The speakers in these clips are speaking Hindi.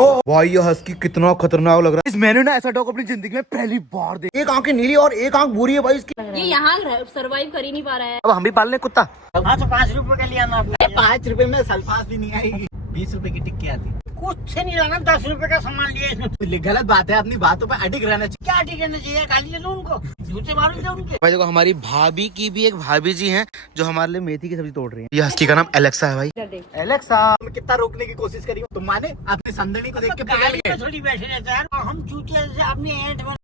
भाई ये हस्की कितना खतरनाक लग रहा है। इस मैंने ना ऐसा डॉग अपनी जिंदगी में पहली बार देखा। एक आंखें नीली और एक आंख भूरी है भाई इसकी। ये यहाँ सरवाइव कर ही नहीं पा रहा है। अब हम भी पाल ले कुत्ता। हाँ तो 5 रुपए का लिया ना 5 रुपए में सल्फास भी नहीं आएगी। 20 रुपए की टिक्की आती। कुछ नहीं लाना, 10 रुपए का सामान लिया इसमें। गलत बात है, अपनी बातों पर अडिग रहना चाहिए। क्या अडिग रहना चाहिए? गाली ले लो उनको, झूठे मारो दो उनके। भाई देखो हमारी भाभी की भी एक भाभी जी हैं जो हमारे लिए मेथी की सब्जी तोड़ रही है। ये हस्की का नाम एलेक्सा है भाई। एलेक्सा कितना रोकने की कोशिश करी तुम माने? अपनी संदनी को देख के गाली में थोड़ी बैठे रहते हैं हम चूतिया से अपनी ऐंठ में।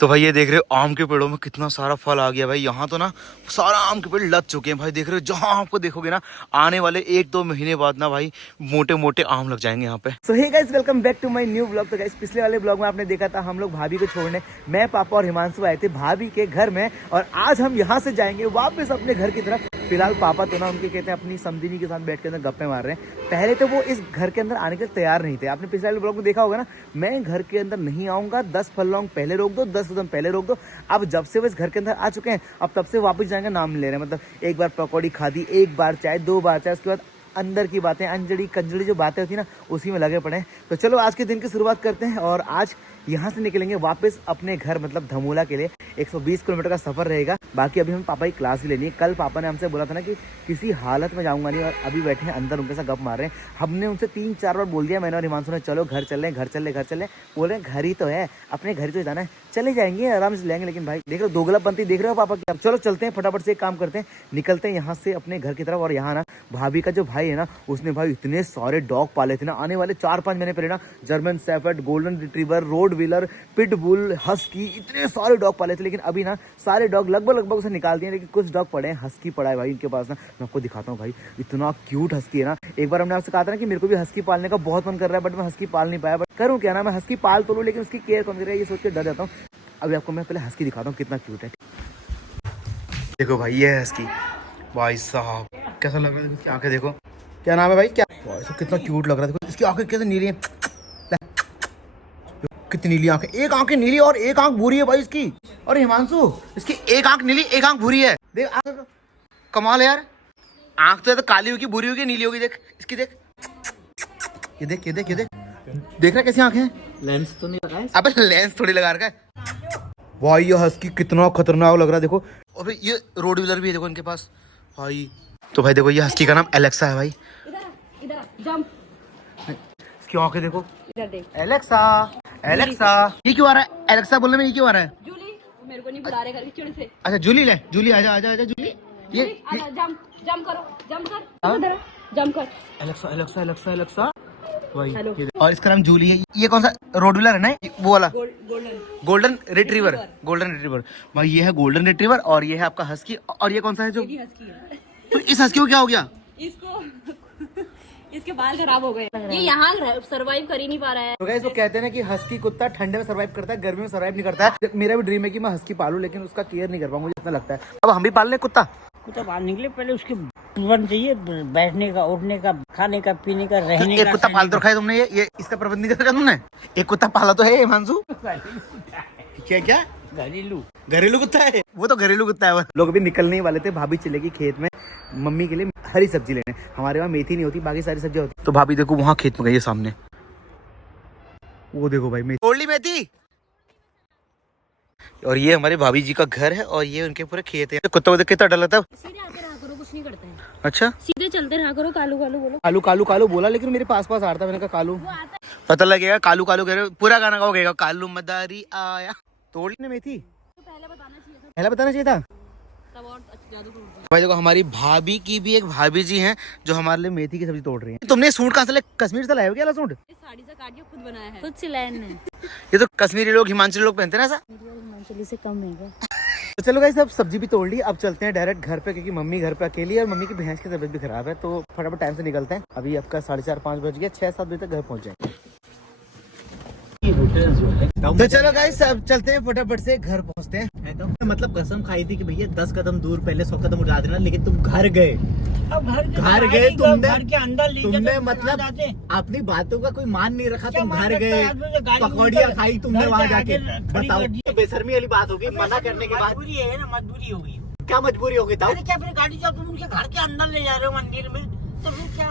तो भाई ये देख रहे हो आम के पेड़ों में कितना सारा फल आ गया भाई। यहाँ तो ना सारा आम के पेड़ लग चुके हैं भाई। देख रहे हो जहाँ आपको देखोगे ना आने वाले 1-2 महीने बाद ना भाई मोटे मोटे आम लग जाएंगे यहाँ पे। So hey guys welcome back to my new blog. तो गाइस पिछले वाले ब्लॉग में आपने देखा था हम लोग भाभी को छोड़ने, मैं पापा और हिमांशु आए थे भाभी के घर में, और आज हम यहाँ से जाएंगे वापस अपने घर की तरफ। फिलहाल पापा तो ना उनके कहते हैं अपनी समधिनी के साथ बैठ के अंदर गप्पे मार रहे हैं। पहले तो वो इस घर के अंदर आने के लिए तैयार नहीं थे। आपने पिछले वाले ब्लॉग में देखा होगा ना, मैं घर के अंदर नहीं आऊंगा, 10 फलौंग पहले रोक दो, 10 कदम पहले रोक दो। अब जब से वो इस घर के अंदर आ चुके हैं अब तब से वापस जाएंगे नाम ले रहे हैं। मतलब एक बार पकौड़ी खा दी, एक बार चाय, 2 बार चाय, उसके बाद अंदर की बातें अंजड़ी कंजड़ी जो बातें होती है ना उसी में लगे पड़े हैं। तो चलो आज के दिन की शुरुआत करते हैं और आज यहाँ से निकलेंगे वापस अपने घर मतलब धमोला के लिए। 120 किलोमीटर का सफर रहेगा। बाकी अभी हम पापा की क्लास ही लेनी है। कल पापा ने हमसे बोला था ना कि किसी हालत में जाऊंगा नहीं, और अभी बैठे हैं अंदर उनके साथ गप मार रहे हैं। हमने उनसे 3-4 बार बोल दिया, मैंने और हिमांशु ने, चलो घर चल रहे, घर चल रहे, घर चल रहे। बोल रहे हैं घर ही तो है, अपने घर ही तो जाना है, चले जाएंगे आराम से लेंगे। लेकिन भाई देख रहे हो दोगलापंती देख रहे हो पापा की। अब चलो चलते हैं फटाफट से, एक काम करते हैं, निकलते हैं यहाँ से अपने घर की तरफ। और यहाँ ना भाभी का जो भाई है ना उसने भाई इतने सारे डॉग पाले थे ना, आने वाले 4-5 महीने पहले ना German shepherd, golden retriever, road wheeler, pitbull, husky, इतने सारे डॉग पाले थे। लेकिन अभी ना सारे डॉग लगभग उसे निकाल दिए, लेकिन कुछ डॉग पड़े हैं। हस्की पड़ा है भाई इनके पास ना, मैं आपको दिखाता हूँ भाई, इतना क्यूट हस्की है ना। एक बार हमने आपसे कहा था ना कि मेरे को भी हस्की पालने का बहुत मन कर रहा है, बट मैं हस्की पाल नहीं पाया। बट करूँ क्या ना, मैं हस्की पाल तो लूँ लेकिन उसकी केयर कौन करे ये सोच के डर जाता हूँ। अभी आपको मैं पहले हस्की दिखाता हूँ कितना क्यूट है। देखो भाई ये हस्की, भाई साहब कैसा लग रहा है इसकी आंखें देखो। क्या नाम है भाई? क्या भाई साहब कितना क्यूट लग रहा है। देखो इसकी आंखें कैसे नीली हैं, कितनी नीली आंखें। एक आंखें नीली और एक आंख भूरी है भाई इसकी। और हिमांशु इसकी एक आंख नीली एक आंख भूरी है। देख आंख, कमाल है यार। आंख तो काली होगी, भूरी होगी, नीली होगी। देख इसकी, देख ये देख ये देख ये देख, देख रहा कैसी आंखें हैं? लेंस तो नहीं लगाया? अबे लेंस थोड़ी लगा रखा है। भाई ये हस्की कितना खतरनाक लग रहा है देखो। और भाई ये रोड व्हीलर भी है देखो इनके पास भाई। तो भाई देखो ये हस्की का नाम एलेक्सा है भाई। इधर जंप, इसकी आंखें देखो। इधर देख। एलेक्सा एलेक्सा, ये क्यों आ रहा है? एलेक्सा बोलने में ये क्यों आ रहा है? जूली मेरे को नहीं बुला रहे घर की चिड़ से। अच्छा जूली ले, जूली आजा आजा आजा जूली। ये जंप जंप करो, जंप कर, इधर जंप कर। एलेक्सा एलेक्सा एलेक्सा एलेक्सा भाई। हेलो। और इसका नाम जूली है। ये कौन सा रोड व्हीलर है ना? वो वाला golden golden retriever. Golden retriever भाई, ये है गोल्डन रिट्रीवर और ये है आपका हस्की। और ये कौन सा है जो? हस्की है। तो इस हस्की को क्या हो गया? इसको इसके बाल खराब हो गए। ये यहाँ सरवाइव कर ही नहीं पा रहा है। तो गाइस वो कहते हैं ना कि हस्की कुत्ता ठंडे में सर्वाइव करता है, गर्मी में सर्वाइव नहीं करता है। मेरा भी ड्रीम है कि मैं हस्की पालूं, लेकिन उसका केयर नहीं कर पाऊंगा मुझे इतना लगता है। अब हम भी पाल लें कुत्ता। कुत्ता पाल निकले पहले उसके प्रबंध चाहिए, बैठने का, उठने का, खाने का, पीने का, रहने एक का। कुत्ता पाल तो रखा है तुमने, ये इसका प्रबंध नहीं कर रखा तुमने? एक कुत्ता पाला तो है हिमांशु। क्या क्या घरेलू कुत्ता है वो? तो घरेलू कुत्ता है वो। लोग भी निकलने ही वाले थे, भाभी चलेगी खेत में मम्मी के लिए हरी सब्जी लेने। हमारे वहाँ मेथी नहीं होती, बाकी सारी सब्जी होती। तो भाभी देखो वहाँ खेत में गई है सामने, वो देखो भाई मेथी, तोड़ ली मेथी। और ये हमारे भाभी जी का घर है और ये उनके पूरे खेत है। कुत्ता को देख कितना डर लगता है। सीधे आते रहा करो, कुछ नहीं करता है। अच्छा सीधे चलते रहा करो, कालू कालू बोलो। कालू कालू कालू बोला, लेकिन मेरे पास आ रहा था। मैंने कहा कालू, पता लगेगा कालू कालू कह रहे, पूरा गाना गाओगे कालू मदारी आया। तोड़ ली मेथी? पहले बताना चाहिए था। पहले बताना चाहिए था तब और ज्यादा तोड़ दिया। भाई देखो हमारी भाभी की भी एक भाभी जी हैं जो हमारे लिए मेथी की सब्जी तोड़ रही हैं। तुमने सूट कहाँ से कश्मीर से लाए हो क्या? सूट इस साड़ी से काट के खुद बनाया है, खुद सिलाया है। ये तो कश्मीरी लोग, हिमाचली लोग पहनते हैं ना ऐसा। हिमाचली से कम है क्या? तो चलो गाइस अब सब्जी भी तोड़ ली, अब चलते हैं डायरेक्ट घर पे, क्योंकि मम्मी घर पे अकेली है और मम्मी की भैंस की तबीयत भी खराब है। तो फटाफट टाइम से निकलते हैं। अभी आपका 4:30-5 बज गया, 6-7 बजे तक घर पहुंच जाएंगे। तो चलो गाइस अब चलते हैं फटाफट से घर पहुंचते हैं। तो मतलब कसम खाई थी कि भैया 10 कदम दूर पहले 100 कदम उठा देना, लेकिन तुम घर गए। अब घर गए तुमने, घर के अंदर ले तुमने मतलब अपनी बातों का कोई मान नहीं रखा। तुम घर गए, पकौड़ियाँ खाई तुमने वहाँ जाके। बताओ बेशर्मी वाली बात होगी मना करने के बाद। मजबूरी है ना, मजबूरी होगी। क्या मजबूरी होगी? अरे क्या फिर गाड़ी जब तुम उनके घर के अंदर ले जा रहे हो मंदिर में, तो फिर क्या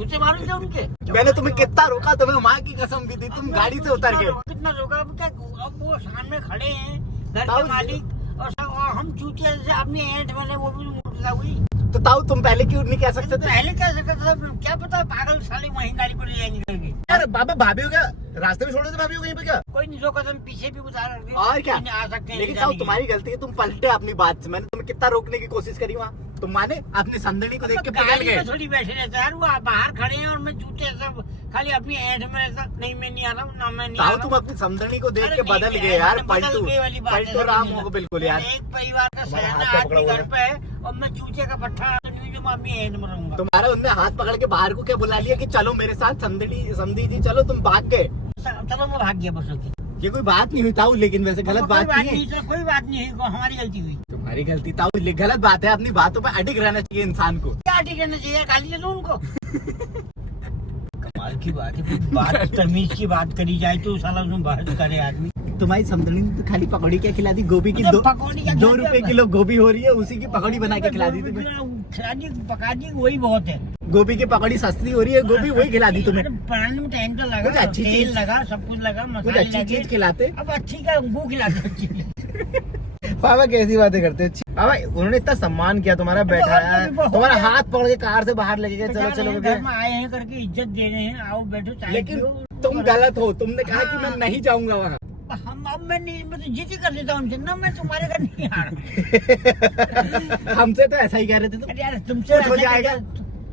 जूते मारो थे उनके। मैंने तुम्हें कितना रोका, तुम्हें माँ की कसम भी दी, तुम गाड़ी से उतर गए। कितना रोका, अब क्या, अब वो सामने खड़े हैं घर के मालिक और हम चूतिया से अपनी ऐंठ वाले वो भी मुर्दा हुई। तो ताऊ तुम पहले क्यों नहीं कह सकते थे? पहले कह सकते थे, क्या पता पागल साले वहीं गाड़ी को ले जाएंगे। यार बाबा भाभी हो क्या, रास्ते में छोड़ो थे भाभी हो कहीं पे क्या? कोई नहीं, जो कदम पीछे भी उतार और क्या आ सकते हैं। लेकिन ताऊ तुम्हारी गलती है, तुम पलटे अपनी बात से। मैंने तुम्हें कितना रोकने की कोशिश करी वहाँ, तुम माने? अपनी संदड़ी को देख के पकड़ गए। थोड़ी बैठे रहते यार, वो बाहर खड़े हैं और मैं जूते सब खाली अपनी ऐंठ में रहता। नहीं मैं नहीं आ रहा हूँ, ना मैं नहीं आ रहा हूँ। तुम अपनी समझनी को देख के बदल गए यार, पलटू राम हो बिल्कुल यार। एक परिवार का सयाना आदमी घर पे है और मैं चूचे का पट्टा जो मैं अपनी ऐंठ में रहूंगा। तुम्हारा उनने हाथ पकड़ के बाहर को क्या बुला लिया कि चलो मेरे साथ समधी जी, चलो तुम भाग गए। चलो मैं भाग गया बस। ये कोई बात नहीं हुई ताऊ, लेकिन वैसे गलत बात नहीं है। कोई बात नहीं हुई, हमारी गलती हुई। तुम्हारी गलती ताऊ, गलत बात है। अपनी बातों पे अडिग रहना चाहिए इंसान को। क्या अडिग रहना चाहिए? गाली दे दो उनको। कमाल की बात है, बात तमीज की बात करी जाए तो साला उसमें बहस करे आदमी। तुम्हारी समझनी तो खाली पकौड़ी क्या खिला दी? गोभी की 2 रुपए किलो गोभी हो रही है, उसी की पकौड़ी बना के खिला दी तुम्हें। पका दी वही बहुत है। गोभी की पकौड़ी सस्ती हो रही है, गोभी वही खिला दी तुम्हें। बनाने में टाइम तो लगा, अच्छी तेल लगा, सब कुछ लगा, मसाले अच्छी चीज खिलाते। अब अच्छी का वो खिलाते। पापा कैसी बातें करते हो? पापा उन्होंने इतना सम्मान किया, तुम्हारा बैठाया, तुम्हारा हाथ पकड़ के कार से बाहर लेके गए, चलो चलो घर में आए हैं करके इज्जत दे रहे हैं, आओ बैठो चाय। लेकिन तुम गलत हो, तुमने कहा कि मैं नहीं जाऊंगा वहाँ। अब मैं नहीं, मैं तो जिद कर देता हूँ ना, मैं तुम्हारे घर नहीं आ रहा। हमसे तो ऐसा ही कह रहे थे तुम। यार तुमसे हो जाएगा,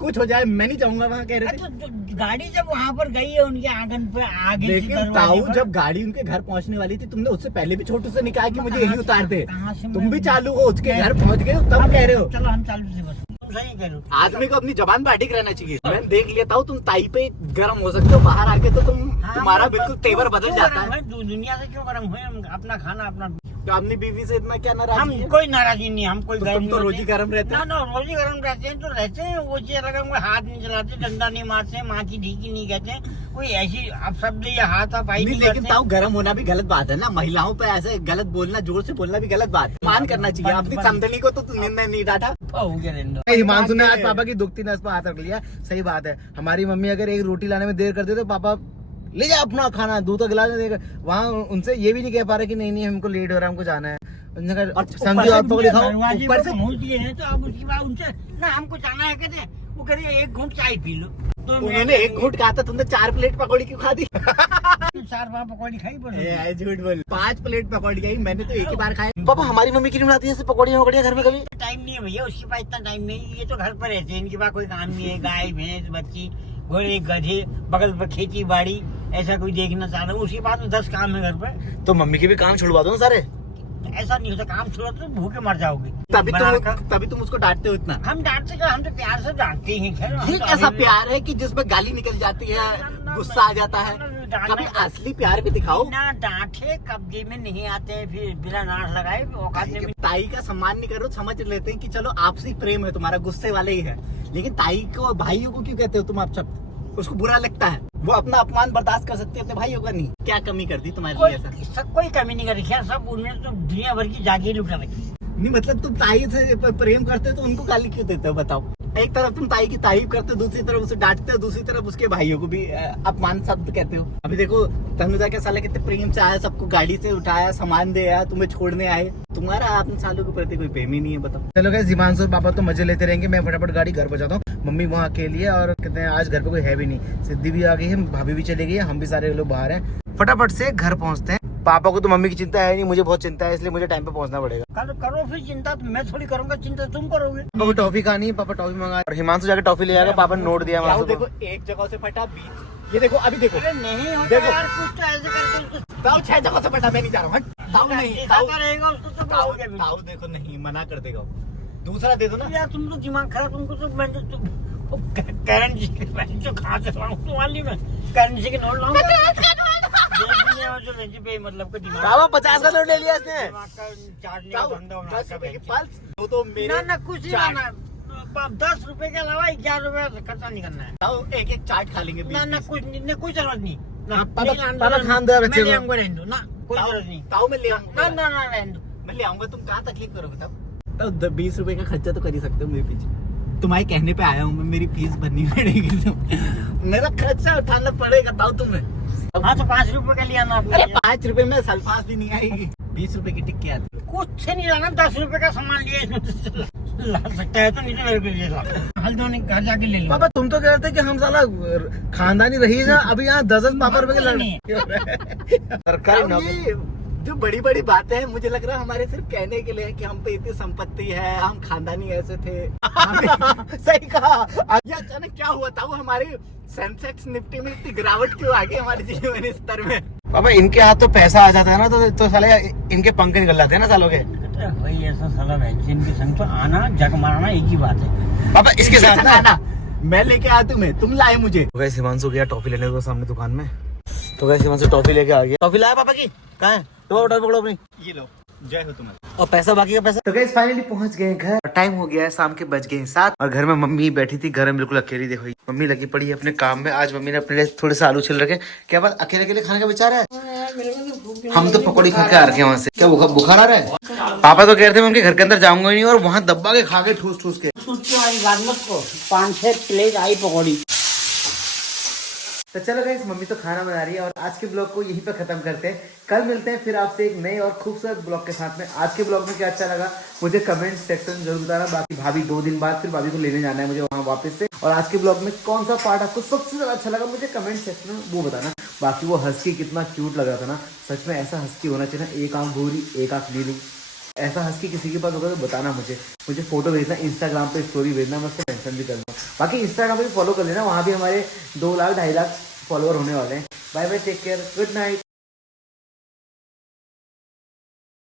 कुछ हो जाए, मैं नहीं जाऊंगा वहाँ कह रहे थे। तो गाड़ी जब वहाँ पर गई है उनके आंगन पे आगे, लेकिन ताऊ जब गाड़ी उनके घर पहुँचने वाली थी, तुमने उससे पहले भी छोटू से नहीं कहा कि मुझे यही उतार दे। तुम भी चालू हो, उसके घर पहुँच गए तब कह रहे हो। चलो हम चालू से बस। सही कह रहे हो, आदमी को अपनी जबान पे अडिग रहना चाहिए। मैंने देख लिया था, तुम ताई पे गर्म हो सकते हो, बाहर आके तो तुम्हारा बिल्कुल तेवर बदल जाता है। दुनिया से क्यों गर्म हुए? अपना खाना अपना। तो अपनी बीवी से इतना क्या नाराज? हम कोई नाराजी नहीं, हम कोई तुम तो रोजी गर्म रहते हैं। ना रोजी गर्म रहते हैं तो रहते हैं, वो चीज अलग। हाथ नहीं चलाते, डंडा नहीं मारते, माँ की ढीकी नहीं कहते, कोई ऐसी अब शब्द या हाथ आप आई नहीं। लेकिन ताऊ गर्म होना भी गलत बात है ना, महिलाओं पे ऐसे गलत बोलना, जोर से बोलना भी गलत बात है। मान करना चाहिए। अपनी समझनी को तो निंदा नहीं डाटा। हिमांशु ने आज पापा की दुखती नस पर हाथ रख लिया। सही बात है, हमारी मम्मी अगर एक रोटी लाने में देर कर दे तो पापा ले जा अपना खाना, दूध का गिलास देगा। वहाँ उनसे ये भी नहीं कह पा रहे कि नहीं नहीं हमको लेट हो रहा है, हमको जाना है। समझी आप पकड़ी खाओ, ऊपर से तो आप उसकी बात उनसे ना हमको जाना है कहते हैं, वो कह रही है 1 घूंट चाय पी लो। तो उन्होंने 1 घूंट कहा था, तुमने 4 प्लेट पकौड़ी क्यों खा दी? 4 पकौड़ी खाई पड़ी। झूठ बोल, 5 प्लेट पकौड़ी खाई, मैंने तो एक ही बार खाया। पापा हमारी मम्मी क्यों बनाती है पकौड़ियाँ वकौड़ियाँ घर में? कभी टाइम नहीं है भैया, उसके पास इतना टाइम नहीं। ये तो घर पर रहते हैं, इनके पास कोई काम नहीं है। गाय भैंस बच्ची घोड़े गधे, बगल पर खेती बाड़ी, ऐसा कोई देखना चाह रहा है। उसके बाद 10 काम है घर पर। तो मम्मी के भी काम छुड़वा दो ना सारे। ऐसा नहीं होता, काम छोड़ो तो भूखे मर जाओगे। तभी तुम उसको डांटते हो इतना। हम डांटते क्या, हम तो प्यार से डांटते हैं। ठीक ऐसा प्यार है कि जिसमें गाली निकल जाती है, गुस्सा आ जाता है। कभी असली प्यार भी दिखाओ ना। डांटे कब्जे में नहीं आते, फिर बिना डांट लगाए औकात में। ताई का सम्मान नहीं करो, समझ लेते हैं कि चलो आपसी प्रेम है तुम्हारा, गुस्से वाले ही है। लेकिन ताई को, भाइयों को क्यों कहते हो तुम? आप सब उसको बुरा लगता है, वो अपना अपमान बर्दाश्त कर सकती है, अपने भाइयों का नहीं। क्या कमी कर दी तुम्हारे लिए? ऐसा सब कोई कमी नहीं कर रखी, सब उन्होंने तो दुनिया भर की जागीर लुटा रखी। नहीं मतलब तुम ताई से प्रेम करते हो तो उनको गाली क्यों देते हो बताओ? एक तरफ तुम ताई की तारीफ करते हो, दूसरी तरफ उसे डांटते हो, दूसरी तरफ उसके भाइयों को भी अपमान शब्द कहते हो। अभी देखो तनुजा के साले कितने प्रेम से आया, सबको गाड़ी से उठाया, सामान दे आया, तुम्हें छोड़ने आए। तुम्हारा अपने सालों के प्रति कोई प्रेम ही नहीं है, बताओ। चलो गाइस, हिमांशु और पापा तो मजे लेते रहेंगे, मैं फटाफट गाड़ी घर पहुंचाता हूँ। मम्मी वहाँ अकेली है और कहते हैं आज घर पे कोई है भी नहीं। सिद्धि भी आ गई है, भाभी भी चली गई है, हम भी सारे लोग बाहर हैं। फटाफट से घर पहुँचते हैं। पापा को तो मम्मी की चिंता है नहीं, मुझे बहुत चिंता है, इसलिए मुझे टाइम पे पहुंचना पड़ेगा। करो फिर चिंता, मैं थोड़ी करूंगा, चिंता तुम करोगे। पापा टॉफी खानी है, पापा टॉफी मंगा और हिमांशु जाके टॉफी ले आएगा। पापा ने नोट दिया वहाँ। देखो एक जगह से फटा 20, ये देखो अभी देखो। नहीं होता देखो यार, कुछ तो ऐसे करके ताऊ 6 जगह से फटा, मैं नहीं जा रहा हूँ। ताऊ नहीं, ताऊ रहेगा उसको तो ताऊ देखो नहीं मना कर देगा, दूसरा दे दो ना यार। तुम तो दिमाग खराब, तुमको तो मैं करण जी जो खा से करण जी के नोट लाऊंगा। मतलब का 50 का नोट ले लिया इसने। ना कुछ नहीं, 10 रुपए के अलावा 11 रुपए खर्चा नहीं करना है। एक चाट खा लेंगे। ना कुछ कोई जरूरत नहीं। खान दे बच्चे को ना कोई जरूरत नहीं। ताऊ मैं ले आऊंगा। ना मैं ले आऊंगा। तुम कहाँ तकलीफ करोगे तब? 20 रुपए का खर्चा तो कर ही सकते हो मेरे पीछे। तुम्हारे कहने पे आया हूँ मैं, मेरी फीस भरनी पड़ेगी तो मेरा खर्चा उठाना पड़ेगा बताओ तुम्हें। हाँ तो 5 रुपए का लिया ना आपने। अरे 5 रुपए में सल्फास भी नहीं आएगी। 20 रुपए की टिक्की आती है। कुछ नहीं लाना, 10 रुपए का सामान लिया इसमें तो ला सकता है तो नहीं तो मेरे को ये ला। हल्दो नहीं, घर जाके ले लो। पापा तुम तो कह रहे थे कि हम साला खानदानी रही है, अभी यहाँ 10 पापा रुपए के लड़ सरकारी नौकरी। जो बड़ी बड़ी बातें हैं मुझे लग रहा है हमारे सिर्फ कहने के लिए है कि हम पे इतनी संपत्ति है, हम खानदानी ऐसे थे। सही कहा। ये अचानक क्या हुआ था, वो हमारे सेंसेक्स निफ्टी में इतनी गिरावट क्यों आ गई हमारे जीवन स्तर में। पापा इनके हाथ तो पैसा आ जाता है ना तो साले इनके पंख निकल जाते हैं ना सालों के। भाई ऐसा साला वैक्सीन के संग तो आना जग मारना एक ही बात है। पापा इसके साथ ना आना, मैं लेके आया तुम्हें, तुम लाए मुझे। तो गैस हिमांशु गया टॉफी लेने को सामने दुकान में, तो गैस हिमांशु टॉफी लेके आ गया। टॉफी लाया पापा की, कहाँ है? तो ऑर्डर पकड़ो अपनी, ये लो, जय हो तुम्हारा। और पैसा बाकी का पैसा। तो गैस फाइनली पहुंच गए घर, टाइम हो गया है शाम के, बज गए 7 और घर में मम्मी बैठी थी, घर में बिल्कुल अकेली। देखो मम्मी लगी पड़ी है अपने काम में। आज मम्मी ने अपने लिए थोड़े से आलू छिल रखे। क्या बात, अकेले अकेले खाने का विचार है? हम तो पकौड़ी खा के आ रखे हैं वहाँ से। क्या बुखार आ रहा है? पापा तो कह रहे थे मैं उनके घर के अंदर जाऊंगा ही नहीं, और वहाँ दब्बा के खा के ठूस ठूस के। वाली बात मत को, 5-6 प्लेट आई पकौड़ी। तो चलो गाइस, मम्मी तो खाना बना रही है और आज के ब्लॉग को यहीं पे खत्म करते हैं। कल मिलते हैं फिर आपसे एक नए और खूबसूरत ब्लॉग के साथ में। आज के ब्लॉग में क्या अच्छा लगा मुझे कमेंट सेक्शन में जरूर बताना। बाकी भाभी 2 दिन बाद फिर भाभी को लेने जाना है मुझे वहाँ वापस से। और आज के ब्लॉग में कौन सा पार्ट आपको सबसे ज्यादा अच्छा लगा मुझे कमेंट सेक्शन में वो बताना। बाकी वो हस्की कितना क्यूट लग रहा था ना, सच में ऐसा हस्की होना चाहिए ना, एक आंख भूरी एक आंख नीली। ऐसा हस्की किसी के पास होगा तो बताना मुझे फोटो भेजना, इंस्टाग्राम पे स्टोरी भेजना, मैं उसको मेंशन भी कर दूँगा। बाकी इंस्टाग्राम पे भी फॉलो कर लेना, वहाँ भी हमारे 2 लाख 2.5 लाख फॉलोअर होने वाले हैं। Bye bye, take care, good night.